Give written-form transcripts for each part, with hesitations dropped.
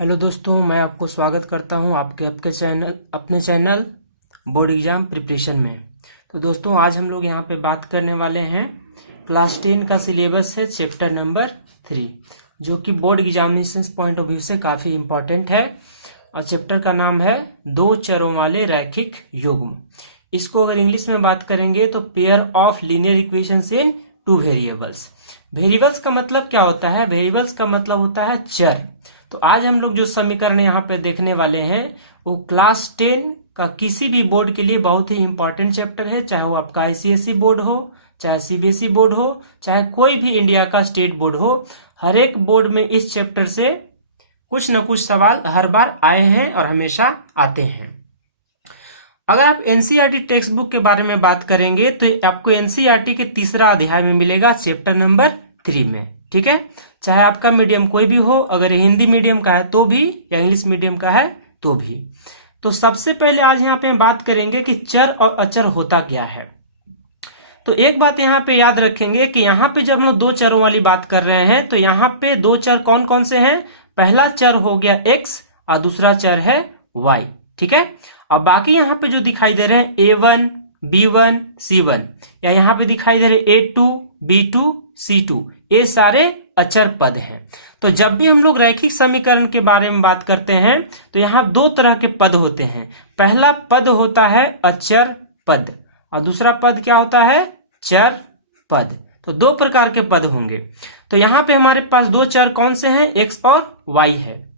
Hello दोस्तों, मैं आपको स्वागत करता हूं आपके अपने चैनल बोर्ड एग्जाम प्रिपरेशन में। तो दोस्तों, आज हम लोग यहां पे बात करने वाले हैं क्लास 10 का सिलेबस है चैप्टर नंबर 3, जो कि board examination point of view से काफी इंपॉर्टेंट है। और चैप्टर का नाम है दो चरों वाले रैखिक युग्म। इसको अगर इंग्लिश में बात करेंगे तो pair of linear equations in two variables. Variables का मतलब क्या होता है? वेरिएबल्स का मतलब होता है चर। तो आज हम लोग जो समीकरण यहाँ पे देखने वाले हैं वो क्लास 10 का किसी भी बोर्ड के लिए बहुत ही इंपॉर्टेंट चैप्टर है, चाहे वो आपका आईसीएसई बोर्ड हो, चाहे सीबीएसई बोर्ड हो, चाहे कोई भी इंडिया का स्टेट बोर्ड हो। हर एक बोर्ड में इस चैप्टर से कुछ न कुछ सवाल हर बार आए हैं और हमेशा आते हैं। अगर आप एनसीईआरटी टेक्स्ट बुक के बारे में बात करेंगे तो आपको एनसीईआरटी के तीसरा अध्याय में मिलेगा चैप्टर नंबर 3 में। ठीक है, चाहे आपका मीडियम कोई भी हो, अगर हिंदी मीडियम का है तो भी या इंग्लिश मीडियम का है तो भी। तो सबसे पहले आज यहाँ पे हम बात करेंगे कि चर और अचर होता क्या है। तो एक बात यहाँ पे याद रखेंगे कि यहाँ पे जब हम लोग दो चरों वाली बात कर रहे हैं तो यहाँ पे दो चर कौन कौन से हैं? पहला चर हो गया x और दूसरा चर है y। ठीक है, अब बाकी यहाँ पे जो दिखाई दे रहे हैं a1, b1, c1, या यहाँ पे दिखाई दे रहे a2, b2, c2, ये सारे अचर पद हैं। तो जब भी हम लोग रैखिक समीकरण के बारे में बात करते हैं तो यहाँ दो तरह के पद होते हैं। पहला पद होता है अचर पद और दूसरा पद क्या होता है? चर पद। तो दो प्रकार के पद होंगे। तो यहाँ पे हमारे पास दो चर कौन से हैं? x और y है।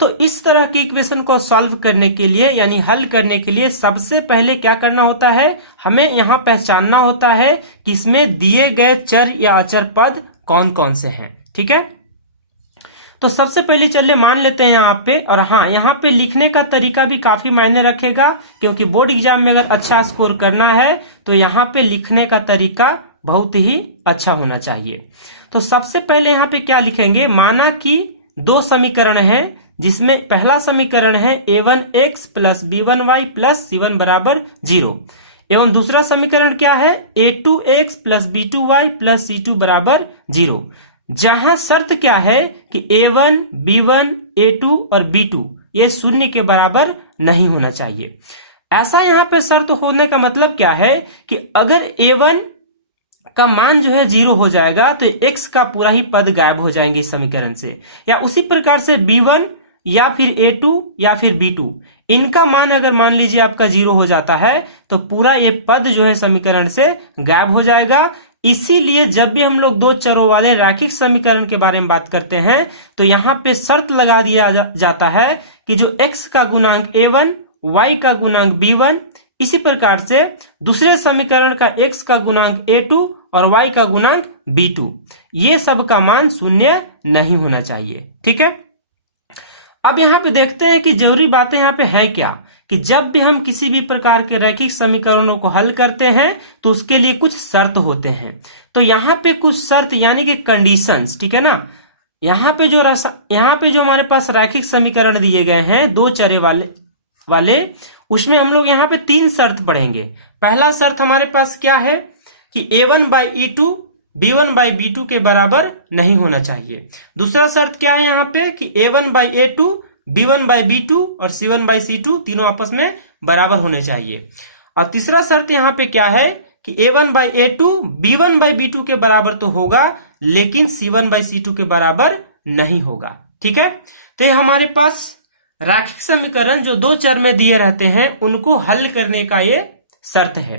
तो इस तरह के इक्वेशन को सॉल्व करने के लिए यानी हल करने के लिए सबसे पहले क्या करना होता है? हमें यहाँ पहचानना होता है कि इसमें दिए गए चर या अचर पद कौन कौन से हैं। ठीक है, तो सबसे पहले चलिए मान लेते हैं यहाँ पे। और हाँ, यहाँ पे लिखने का तरीका भी काफी मायने रखेगा, क्योंकि बोर्ड एग्जाम में अगर अच्छा स्कोर करना है तो यहाँ पे लिखने का तरीका बहुत ही अच्छा होना चाहिए। तो सबसे पहले यहाँ पे क्या लिखेंगे? माना कि दो समीकरण है, जिसमें पहला समीकरण है a1x plus b1y plus c1 बराबर 0, एवं दूसरा समीकरण क्या है? a2x plus b2y plus c2 बराबर 0, जहां शर्त क्या है कि a1, b1, a2 और b2 ये शून्य के बराबर नहीं होना चाहिए। ऐसा यहाँ पे शर्त होने का मतलब क्या है कि अगर a1 का मान जो है 0 हो जाएगा तो x का पूरा ही पद गायब हो जाएंगे इस समीकरण से। या उसी प्रकार से b1 या फिर a2 या फिर b2, इनका मान अगर मान लीजिए आपका 0 हो जाता है तो पूरा ये पद जो है समीकरण से गायब हो जाएगा। इसीलिए जब भी हम लोग दो चरों वाले रैखिक समीकरण के बारे में बात करते हैं तो यहाँ पे शर्त लगा दिया जाता है कि जो x का गुणांक a1, y का गुणांक b1, इसी प्रकार से दूसरे समीकरण का x का गुणांक a2 और y का गुणांक b2, ये सब का मान शून्य नहीं होना चाहिए। ठीक है, अब यहाँ पे देखते हैं कि जरूरी बातें यहाँ पे है क्या, कि जब भी हम किसी भी प्रकार के रैखिक समीकरणों को हल करते हैं तो उसके लिए कुछ शर्त होते हैं। तो यहाँ पे कुछ शर्त यानी कि कंडीशंस, ठीक है ना। यहाँ पे जो हमारे पास रैखिक समीकरण दिए गए हैं दो चरे वाले उसमें हम लोग यहाँ पे तीन शर्त पढ़ेंगे। पहला शर्त हमारे पास क्या है कि a1 by e2 b1 by b2 के बराबर नहीं होना चाहिए। दूसरा शर्त क्या है यहाँ पे कि a1 by a2, b1 by b2 और c1 बाई c2 तीनों आपस में बराबर होने चाहिए। और तीसरा शर्त यहाँ पे क्या है कि a1 by a2 b1 by b2 के बराबर तो होगा लेकिन c1 बाई c2 के बराबर नहीं होगा। ठीक है, तो ये हमारे पास रैखिक समीकरण जो दो चर में दिए रहते हैं उनको हल करने का ये शर्त है।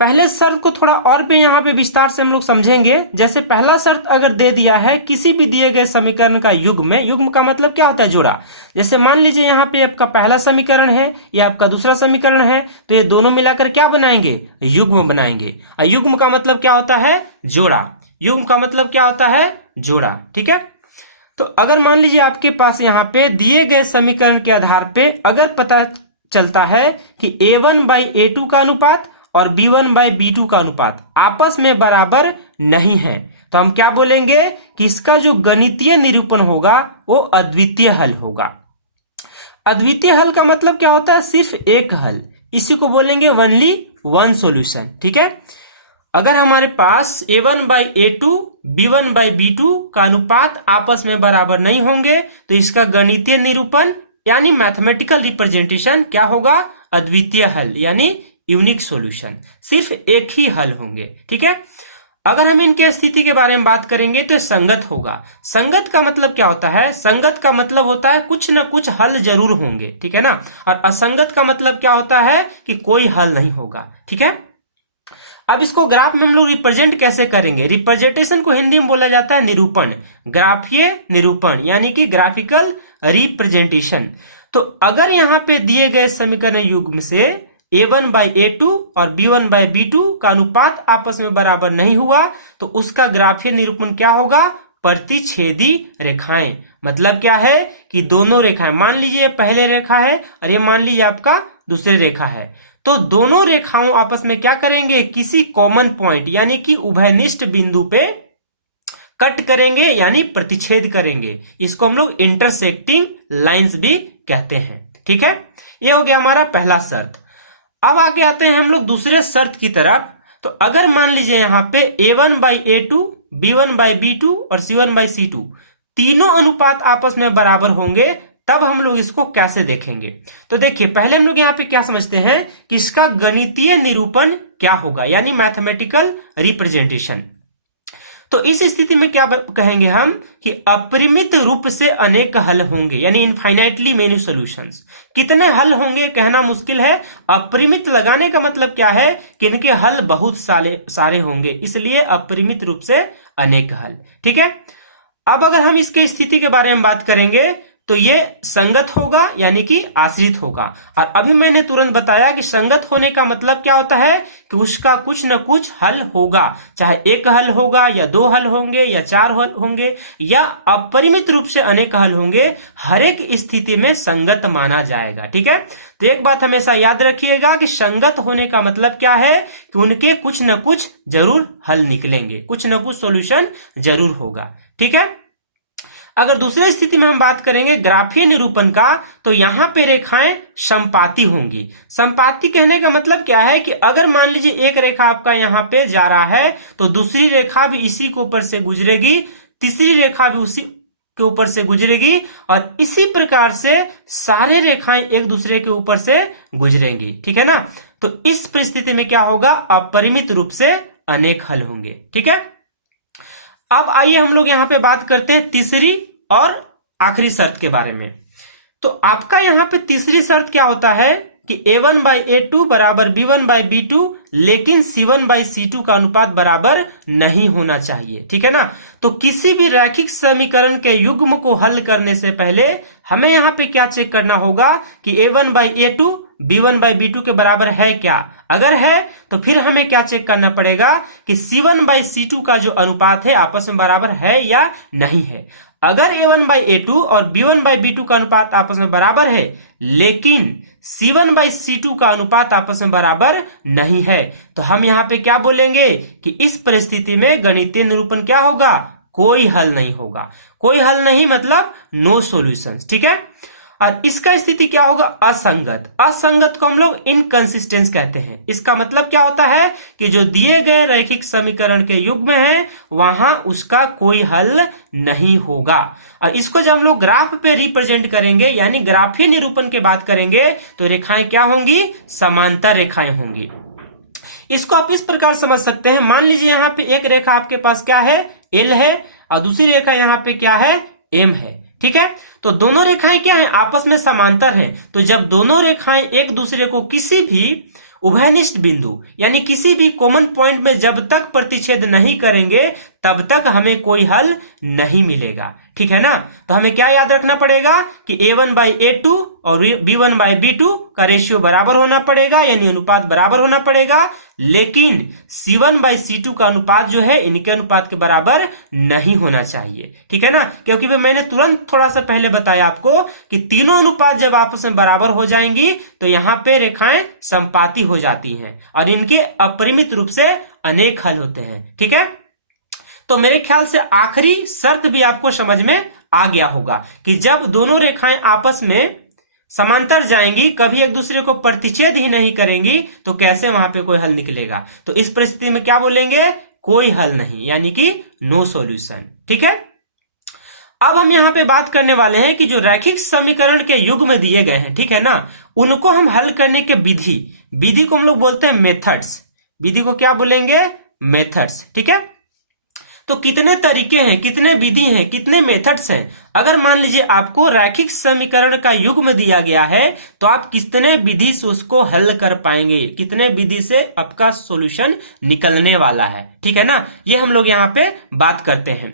पहले शर्त को थोड़ा और भी यहाँ पे विस्तार से हम लोग समझेंगे। जैसे पहला शर्त अगर दे दिया है किसी भी दिए गए समीकरण का युग्म युग्म का मतलब क्या होता है? जोड़ा। जैसे मान लीजिए यहाँ पे आपका पहला समीकरण है या आपका दूसरा समीकरण है, तो ये दोनों मिलाकर क्या बनाएंगे? युग्म बनाएंगे। और युग्म का मतलब क्या होता है? जोड़ा। युग्म का मतलब क्या होता है? जोड़ा। ठीक है, तो अगर मान लीजिए आपके पास यहाँ पे दिए गए समीकरण के आधार पे अगर पता चलता है कि a1 बाई a2 का अनुपात और b1 बाई b2 का अनुपात आपस में बराबर नहीं है, तो हम क्या बोलेंगे कि इसका जो गणितीय निरूपण होगा वो अद्वितीय हल होगा। अद्वितीय हल का मतलब क्या होता है? सिर्फ एक हल, इसी को बोलेंगे ओनली वन सॉल्यूशन। ठीक है, अगर हमारे पास a1 by a2 B1 by B2 का अनुपात आपस में बराबर नहीं होंगे तो इसका गणितीय निरूपण यानी मैथमेटिकल रिप्रेजेंटेशन क्या होगा? अद्वितीय हल यानी यूनिक सॉल्यूशन, सिर्फ एक ही हल होंगे। ठीक है, अगर हम इनके स्थिति के बारे में बात करेंगे तो संगत होगा। संगत का मतलब क्या होता है? संगत का मतलब होता है कुछ न कुछ हल जरूर होंगे, ठीक है ना। और असंगत का मतलब क्या होता है कि कोई हल नहीं होगा। ठीक है, अब इसको ग्राफ में हम लोग रिप्रेजेंट कैसे करेंगे? रिप्रेजेंटेशन को हिंदी में बोला जाता है निरूपण, ग्राफीय निरूपण यानी कि ग्राफिकल रिप्रेजेंटेशन। तो अगर यहाँ पे दिए गए समीकरण युग्म से A1 बाई A2 और B1 बाई B2 का अनुपात आपस में बराबर नहीं हुआ तो उसका ग्राफीय निरूपण क्या होगा? प्रतिच्छेदी रेखाएं। मतलब क्या है कि दोनों रेखाएं, मान लीजिए पहले रेखा है और ये मान लीजिए आपका दूसरी रेखा है, तो दोनों रेखाओं आपस में क्या करेंगे? किसी कॉमन पॉइंट यानी कि उभयनिष्ठ बिंदु पे कट करेंगे यानी प्रतिच्छेद करेंगे। इसको हम लोग इंटरसेक्टिंग लाइंस भी कहते हैं। ठीक है, ये हो गया हमारा पहला शर्त। अब आगे आते हैं हम लोग दूसरे शर्त की तरफ। तो अगर मान लीजिए यहाँ पे A1 by A2, B1 by B2 और C1 बाई C2 तीनों अनुपात आपस में बराबर होंगे, तब हम लोग इसको कैसे देखेंगे? तो देखिए, पहले हम लोग यहाँ पे क्या समझते हैं कि इसका गणितीय निरूपण क्या होगा यानी मैथमेटिकल रिप्रेजेंटेशन। तो इस स्थिति में क्या कहेंगे हम कि अपरिमित रूप से अनेक हल होंगे यानी इनफाइनाइटली मेनी सॉल्यूशंस। कितने हल होंगे कहना मुश्किल है। अपरिमित लगाने का मतलब क्या है कि इनके हल बहुत सारे होंगे, इसलिए अपरिमित रूप से अनेक हल। ठीक है, अब अगर हम इसके स्थिति के बारे में बात करेंगे तो ये संगत होगा यानी कि आश्रित होगा। और अभी मैंने तुरंत बताया कि संगत होने का मतलब क्या होता है कि उसका कुछ न कुछ हल होगा, चाहे एक हल होगा या दो हल होंगे या चार हल होंगे या अपरिमित रूप से अनेक हल होंगे, हर एक स्थिति में संगत माना जाएगा। ठीक है, तो एक बात हमेशा याद रखिएगा कि संगत होने का मतलब क्या है कि उनके कुछ न कुछ जरूर हल निकलेंगे, कुछ न कुछ सॉल्यूशन जरूर होगा। ठीक है, अगर दूसरे स्थिति में हम बात करेंगे ग्राफीय निरूपण का, तो यहाँ पे रेखाएं संपाती होंगी। संपाती कहने का मतलब क्या है कि अगर मान लीजिए एक रेखा आपका यहाँ पे जा रहा है तो दूसरी रेखा भी इसी के ऊपर से गुजरेगी, तीसरी रेखा भी उसी के ऊपर से गुजरेगी और इसी प्रकार से सारे रेखाएं एक दूसरे के ऊपर से गुजरेंगी। ठीक है ना, तो इस परिस्थिति में क्या होगा? अपरिमित रूप से अनेक हल होंगे। ठीक है, अब आइए हम लोग यहाँ पे बात करते हैं तीसरी और आखिरी शर्त के बारे में। तो आपका यहाँ पे तीसरी शर्त क्या होता है कि A1 बाई A2 बराबर B1 बाई B2, लेकिन C1 बाई C2 का अनुपात बराबर नहीं होना चाहिए। ठीक है ना, तो किसी भी रैखिक समीकरण के युग्म को हल करने से पहले हमें यहाँ पे क्या चेक करना होगा कि A1 by A2 B1 by B2 के बराबर है क्या। अगर है तो फिर हमें क्या चेक करना पड़ेगा कि C1 बाई C2 का जो अनुपात है आपस में बराबर है या नहीं है। अगर A1 बाई A2 और B1 बाई B2 का अनुपात आपस में बराबर है लेकिन C1 बाई C2 का अनुपात आपस में बराबर नहीं है, तो हम यहाँ पे क्या बोलेंगे कि इस परिस्थिति में गणितीय निरूपण क्या होगा? कोई हल नहीं होगा। कोई हल नहीं मतलब नो सॉल्यूशंस। ठीक है, और इसका स्थिति क्या होगा? असंगत। असंगत को हम लोग इनकंसिस्टेंस कहते हैं। इसका मतलब क्या होता है कि जो दिए गए रैखिक समीकरण के युग्म है वहां उसका कोई हल नहीं होगा। और इसको जब हम लोग ग्राफ पे रिप्रेजेंट करेंगे यानी ग्राफीय निरूपण की बात करेंगे तो रेखाएं क्या होंगी? समांतर रेखाएं होंगी। इसको आप इस प्रकार समझ सकते हैं, मान लीजिए यहाँ पे एक रेखा आपके पास क्या है? L है और दूसरी रेखा यहाँ पे क्या है? M है। ठीक है, तो दोनों रेखाएं क्या है? आपस में समांतर हैं। तो जब दोनों रेखाएं एक दूसरे को किसी भी उभयनिष्ठ बिंदु यानी किसी भी कॉमन पॉइंट में जब तक प्रतिच्छेद नहीं करेंगे तब तक हमें कोई हल नहीं मिलेगा। ठीक है ना, तो हमें क्या याद रखना पड़ेगा कि A1 बाई A2 और B1 बाई B2 का रेशियो बराबर होना पड़ेगा यानी अनुपात बराबर होना पड़ेगा, लेकिन C1 बाई C2 का अनुपात जो है इनके अनुपात के बराबर नहीं होना चाहिए। ठीक है ना, क्योंकि मैंने तुरंत थोड़ा सा पहले बताया आपको कि तीनों अनुपात जब आपस में बराबर हो जाएंगी तो यहाँ पे रेखाएं संपाती हो जाती हैं और इनके अपरिमित रूप से अनेक हल होते हैं। ठीक है, तो मेरे ख्याल से आखिरी शर्त भी आपको समझ में आ गया होगा कि जब दोनों रेखाएं आपस में समांतर जाएंगी, कभी एक दूसरे को प्रतिच्छेद ही नहीं करेंगी, तो कैसे वहां पे कोई हल निकलेगा। तो इस परिस्थिति में क्या बोलेंगे? कोई हल नहीं, यानी कि नो सॉल्यूशन। ठीक है, अब हम यहाँ पे बात करने वाले हैं कि जो रैखिक समीकरण के युग्म दिए गए हैं, ठीक है ना, उनको हम हल करने के विधि को हम लोग बोलते हैं मेथड्स। विधि को क्या बोलेंगे? मेथड्स। ठीक है, तो कितने तरीके हैं, कितने विधि हैं, कितने मेथड्स हैं। अगर मान लीजिए आपको रैखिक समीकरण का युग्म दिया गया है तो आप कितने विधि से उसको हल कर पाएंगे, कितने विधि से आपका सॉल्यूशन निकलने वाला है। ठीक है ना, ये हम लोग यहाँ पे बात करते हैं।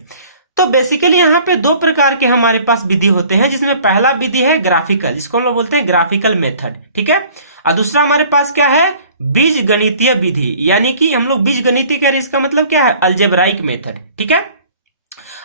तो बेसिकली यहाँ पे दो प्रकार के हमारे पास विधि होते हैं, जिसमें पहला विधि है ग्राफिकल, जिसको हम लोग बोलते हैं ग्राफिकल मेथड। ठीक है, और दूसरा हमारे पास क्या है? बीज गणितीय विधि, यानी कि हम लोग बीज गणितीय कह रहे हैं, इसका मतलब क्या है? Algebraic method. ठीक है,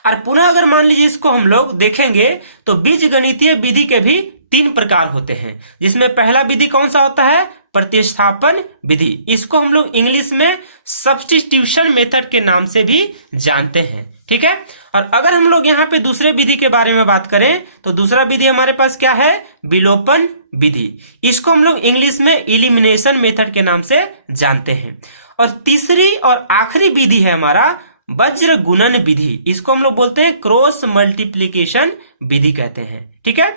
और पुनः अगर मान लीजिए इसको हम लोग देखेंगे तो बीज गणितीय विधि के भी 3 प्रकार होते हैं, जिसमें पहला विधि कौन सा होता है? प्रतिस्थापन विधि। इसको हम लोग इंग्लिश में सब्स्टिट्यूशन मेथड के नाम से भी जानते हैं। ठीक है, और अगर हम लोग यहाँ पे दूसरे विधि के बारे में बात करें तो दूसरा विधि हमारे पास क्या है? विलोपन विधि। इसको हम लोग इंग्लिश में इलिमिनेशन मेथड के नाम से जानते हैं। और तीसरी और आखिरी विधि है हमारा वज्र गुणन विधि। इसको हम लोग बोलते हैं क्रॉस मल्टीप्लीकेशन विधि कहते हैं। ठीक है,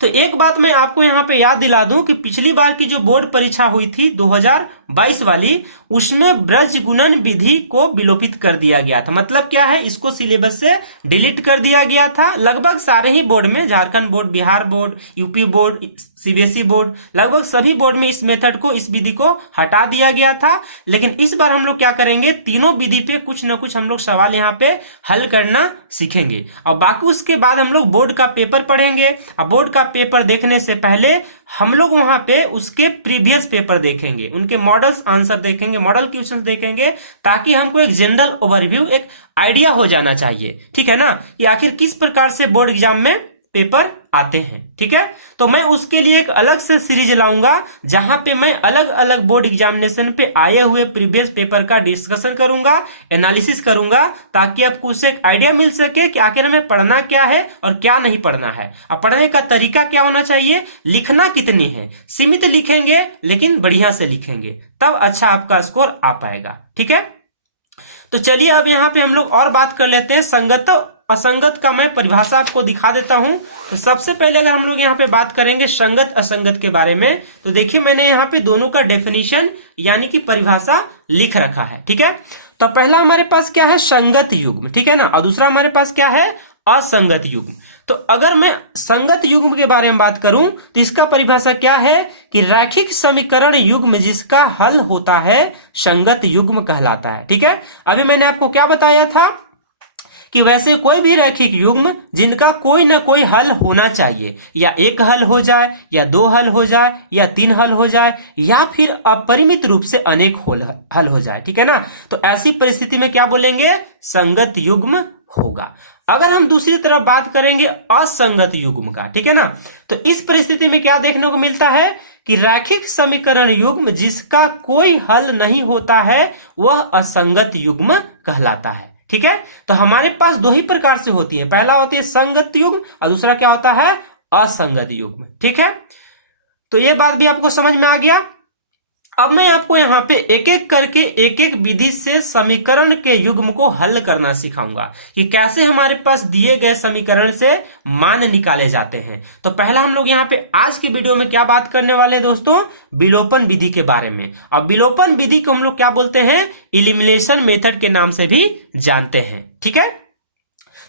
तो एक बात मैं आपको यहाँ पे याद दिला दूं कि पिछली बार की जो बोर्ड परीक्षा हुई थी 2022 वाली, उसमें वज्र गुणन विधि को विलोपित कर दिया गया था। मतलब क्या है? इसको सिलेबस से डिलीट कर दिया गया था। लगभग सारे ही बोर्ड में, Jharkhand board, Bihar board, UP board, CBSE board, लगभग सभी बोर्ड में इस मेथड को, इस विधि को हटा दिया गया था। लेकिन इस बार हम लोग क्या करेंगे? तीनों विधि पे कुछ न कुछ हम लोग सवाल यहाँ पे हल करना सीखेंगे, और बाकी उसके बाद हम लोग बोर्ड का पेपर पढ़ेंगे। और बोर्ड का पेपर देखने से पहले हम लोग वहां पे उसके प्रीवियस पेपर देखेंगे, उनके मॉडल्स आंसर देखेंगे, मॉडल क्वेश्चंस देखेंगे, ताकि हमको एक जनरल ओवरव्यू, एक आइडिया हो जाना चाहिए। ठीक है ना, कि आखिर किस प्रकार से बोर्ड एग्जाम में पेपर आते हैं। ठीक है, तो मैं उसके लिए एक अलग से सीरीज लाऊंगा, जहां पे मैं अलग अलग बोर्ड एग्जामिनेशन पे आए हुए प्रीवियस पेपर का डिस्कशन करूंगा, एनालिसिस करूंगा, ताकि आपको उससे एक आइडिया मिल सके कि आखिर हमें पढ़ना क्या है और क्या नहीं पढ़ना है, और पढ़ने का तरीका क्या होना चाहिए, लिखना कितनी है। सीमित लिखेंगे लेकिन बढ़िया से लिखेंगे, तब अच्छा आपका स्कोर आ पाएगा। ठीक है, तो चलिए अब यहाँ पे हम लोग और बात कर लेते हैं। संगत असंगत का मैं परिभाषा आपको दिखा देता हूं। तो सबसे पहले अगर हम लोग यहाँ पे बात करेंगे संगत असंगत के बारे में, तो देखिए मैंने यहाँ पे दोनों का डेफिनेशन यानी कि परिभाषा लिख रखा है। ठीक है, तो पहला हमारे पास क्या है? संगत युग्म। ठीक है ना, और दूसरा हमारे पास क्या है? असंगत युग्म। तो अगर मैं संगत युग्म के बारे में बात करूं तो इसका परिभाषा क्या है कि रैखिक समीकरण युग्म जिसका हल होता है संगत युग्म कहलाता है। ठीक है, अभी मैंने आपको क्या बताया था कि वैसे कोई भी रैखिक युग्म जिनका कोई ना कोई हल होना चाहिए, या एक हल हो जाए, या 2 हल हो जाए, या 3 हल हो जाए, या फिर अपरिमित रूप से अनेक हल हो जाए। ठीक है ना, तो ऐसी परिस्थिति में क्या बोलेंगे? संगत युग्म होगा। अगर हम दूसरी तरफ बात करेंगे असंगत युग्म का, ठीक है ना, तो इस परिस्थिति में क्या देखने को मिलता है कि रैखिक समीकरण युग्म जिसका कोई हल नहीं होता है वह असंगत युग्म कहलाता है। ठीक है, तो हमारे पास 2 ही प्रकार से होती है, पहला होती है संगत युग्म और दूसरा क्या होता है? असंगत युग्म। ठीक है, तो ये बात भी आपको समझ में आ गया। अब मैं आपको यहाँ पे एक एक करके एक एक विधि से समीकरण के युग्म को हल करना सिखाऊंगा कि कैसे हमारे पास दिए गए समीकरण से मान निकाले जाते हैं। तो पहला हम लोग यहाँ पे आज के वीडियो में क्या बात करने वाले हैं दोस्तों? विलोपन विधि के बारे में। और विलोपन विधि को हम लोग क्या बोलते हैं? इलिमिनेशन मेथड के नाम से भी जानते हैं। ठीक है,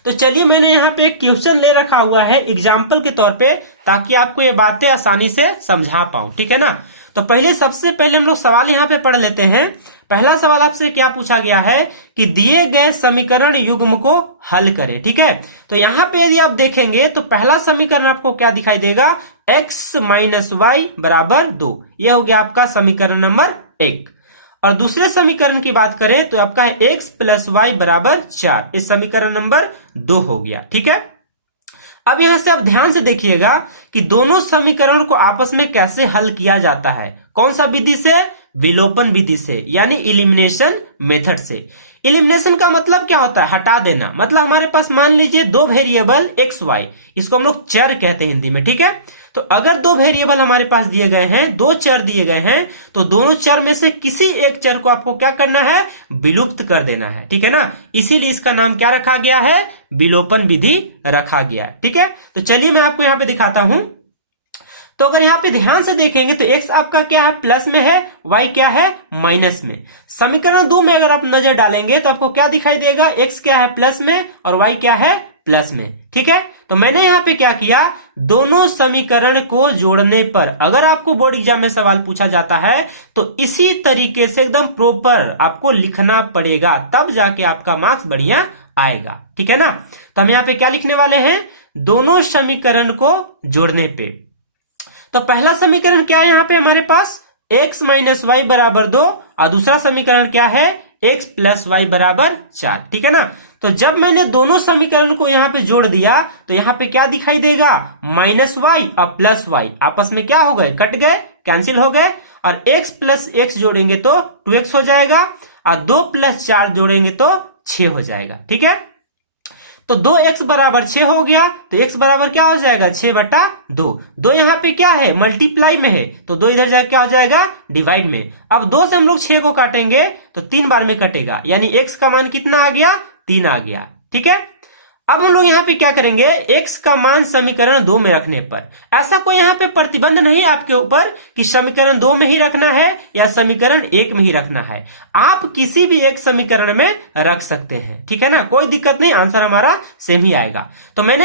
तो चलिए मैंने यहाँ पे एक क्वेश्चन ले रखा हुआ है एग्जाम्पल के तौर पे, ताकि आपको ये बातें आसानी से समझा पाऊं। ठीक है ना, तो सबसे पहले हम लोग सवाल यहाँ पे पढ़ लेते हैं। पहला सवाल आपसे क्या पूछा गया है कि दिए गए समीकरण युग्म को हल करें। ठीक है, तो यहाँ पे यदि आप देखेंगे तो पहला समीकरण आपको क्या दिखाई देगा? x माइनस वाई बराबर 2। यह हो गया आपका समीकरण नंबर 1। और दूसरे समीकरण की बात करें तो आपका है x प्लस वाई बराबर 4। इस समीकरण नंबर 2 हो गया। ठीक है, अब यहां से आप ध्यान से देखिएगा कि दोनों समीकरण को आपस में कैसे हल किया जाता है। कौन सा विधि से? विलोपन विधि से, यानी इलिमिनेशन मेथड से। एलिमिनेशन का मतलब क्या होता है? हटा देना। मतलब हमारे पास मान लीजिए दो वेरिएबल एक्स वाई, इसको हम लोग चर कहते हैं हिंदी में, ठीक है। तो अगर दो वेरिएबल हमारे पास दिए गए हैं, दो चर दिए गए हैं, तो दोनों चर में से किसी एक चर को आपको क्या करना है? विलुप्त कर देना है, ठीक है ना। इसीलिए इसका नाम क्या रखा गया है? विलोपन विधि रखा गया है, ठीक है। तो चलिए मैं आपको यहां पे दिखाता हूं। तो अगर यहाँ पे ध्यान से देखेंगे तो x आपका क्या है? प्लस में है, y क्या है? माइनस में। समीकरण 2 में अगर आप नजर डालेंगे तो आपको क्या दिखाई देगा? x क्या है? प्लस में, और y क्या है? प्लस में, ठीक है। तो मैंने यहाँ पे क्या किया? दोनों समीकरण को जोड़ने पर अगर आपको बोर्ड एग्जाम में सवाल पूछा जाता है तो इसी तरीके से एकदम प्रॉपर आपको लिखना पड़ेगा, तब जाके आपका मार्क्स बढ़िया आएगा, ठीक है ना। तो हम यहाँ पे क्या लिखने वाले हैं? दोनों समीकरण को जोड़ने पे। तो पहला समीकरण क्या है यहाँ पे हमारे पास? x माइनस वाई बराबर 2, और दूसरा समीकरण क्या है? x प्लस वाई बराबर 4, ठीक है ना। तो जब मैंने दोनों समीकरण को यहाँ पे जोड़ दिया तो यहाँ पे क्या दिखाई देगा? माइनस वाई और प्लस वाई आपस में क्या हो गए? कट गए, कैंसिल हो गए। और x प्लस x जोड़ेंगे तो 2x हो जाएगा, और 2 प्लस 4 जोड़ेंगे तो 6 हो जाएगा, ठीक है। तो 2x बराबर 6 हो गया, तो x बराबर क्या हो जाएगा? 6/2। 2 यहाँ पे क्या है? मल्टीप्लाई में है, तो 2 इधर जाकर क्या हो जाएगा? डिवाइड में। अब 2 से हम लोग 6 को काटेंगे तो 3 बार में कटेगा, यानी x का मान कितना आ गया? 3 आ गया, ठीक है। अब हम लोग यहाँ पे क्या करेंगे? x का मान समीकरण 2 में रखने पर, ऐसा कोई यहाँ पे प्रतिबंध नहीं है आपके ऊपर कि समीकरण 2 में ही रखना है या समीकरण 1 में ही रखना है। आप किसी भी एक समीकरण में रख सकते हैं, ठीक है ना, कोई दिक्कत नहीं, आंसर हमारा सेम ही आएगा। तो मैंने